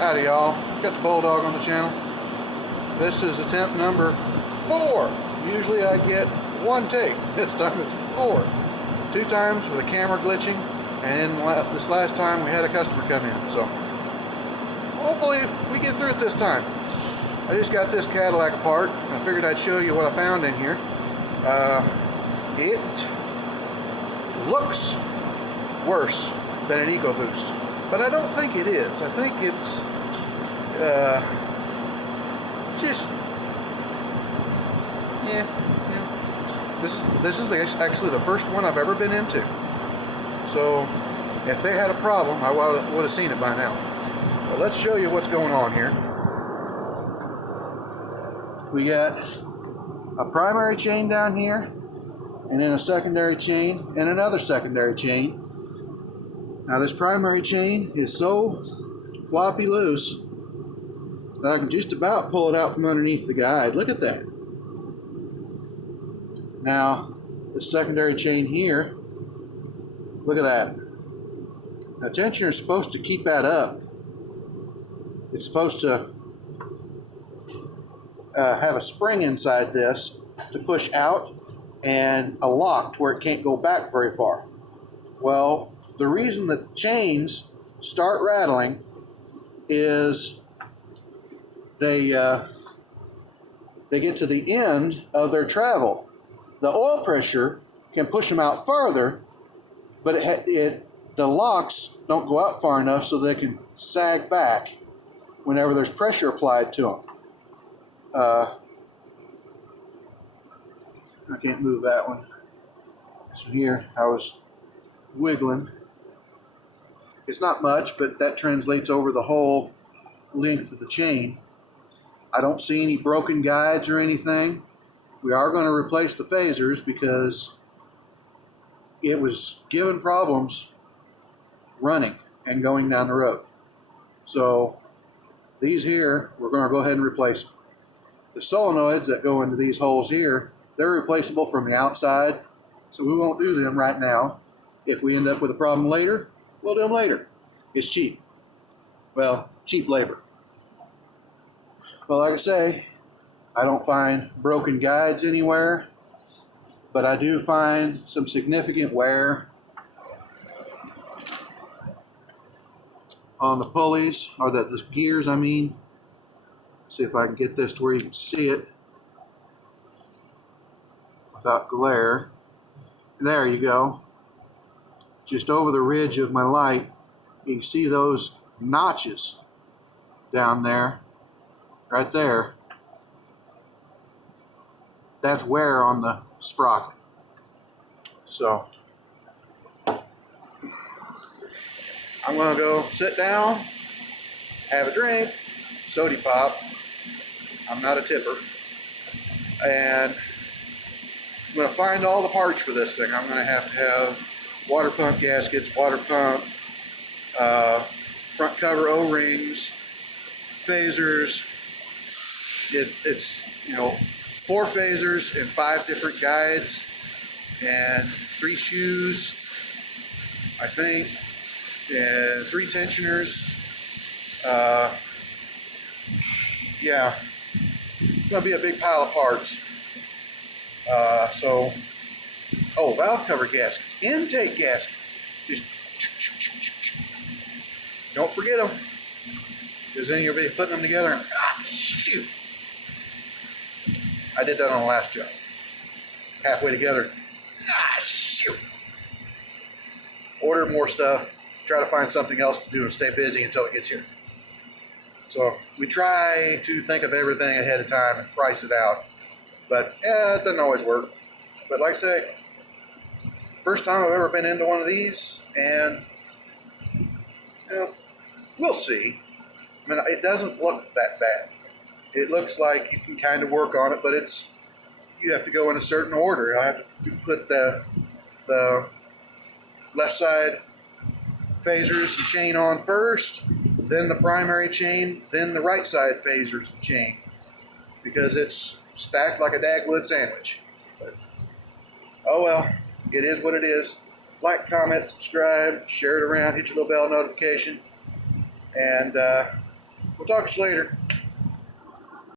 Howdy y'all, got the Bulldog on the channel. This is attempt number 4. Usually I get 1 take. This time it's 4. 2 times with the camera glitching, and this last time we had a customer come in. So hopefully we get through it this time. I just got this Cadillac apart, and I figured I'd show you what I found in here. It looks worse than an EcoBoost, but I don't think it is. I think it's just this is actually the first one I've ever been into. So if they had a problem, I would have seen it by now. But let's show you what's going on here. We got a primary chain down here, and then a secondary chain, and another secondary chain. Now this primary chain is so floppy loose that I can just about pull it out from underneath the guide. Look at that. Now the secondary chain here, look at that. Now tensioner is supposed to keep that up. It's supposed to have a spring inside this to push out and a lock to where it can't go back very far. Well, the reason that chains start rattling is they get to the end of their travel. The oil pressure can push them out farther, but the locks don't go out far enough so they can sag back whenever there's pressure applied to them. I can't move that one. So here I was wiggling. It's not much, but that translates over the whole length of the chain. I don't see any broken guides or anything. We are going to replace the phasers because it was giving problems running and going down the road. So these here, we're going to go ahead and replace them. The solenoids that go into these holes here, they're replaceable from the outside, so we won't do them right now. If we end up with a problem later, we'll do them later. It's cheap. Well, cheap labor. Well, like I say, I don't find broken guides anywhere, but I do find some significant wear on the pulleys, or the gears, I mean. See if I can get this to where you can see it without glare. There you go. Just over the ridge of my light, you can see those notches down there, right there. That's wear on the sprocket. So I'm gonna go sit down, have a drink, soda pop. I'm not a tipper. And I'm going to find all the parts for this thing. I'm going to have water pump gaskets, water pump, front cover O-rings, phasers. It's 4 phasers and 5 different guides and 3 shoes, I think, and 3 tensioners. Yeah, it's going to be a big pile of parts. Valve cover gaskets, intake gasket. Just don't forget them, because then you'll be putting them together and shoot. I did that on the last job. Halfway together, shoot. Order more stuff, try to find something else to do and stay busy until it gets here. So we try to think of everything ahead of time and price it out. But yeah, it doesn't always work. But like I say, first time I've ever been into one of these, and we'll see. I mean, it doesn't look that bad. It looks like you can kind of work on it, but you have to go in a certain order. I have to put the left side phasers and chain on first, then the primary chain, then the right side phasers and chain, because it's stacked like a Dagwood sandwich. But, oh well, it is what it is. Like, comment, subscribe, share it around, hit your little bell notification, and We'll talk to you later.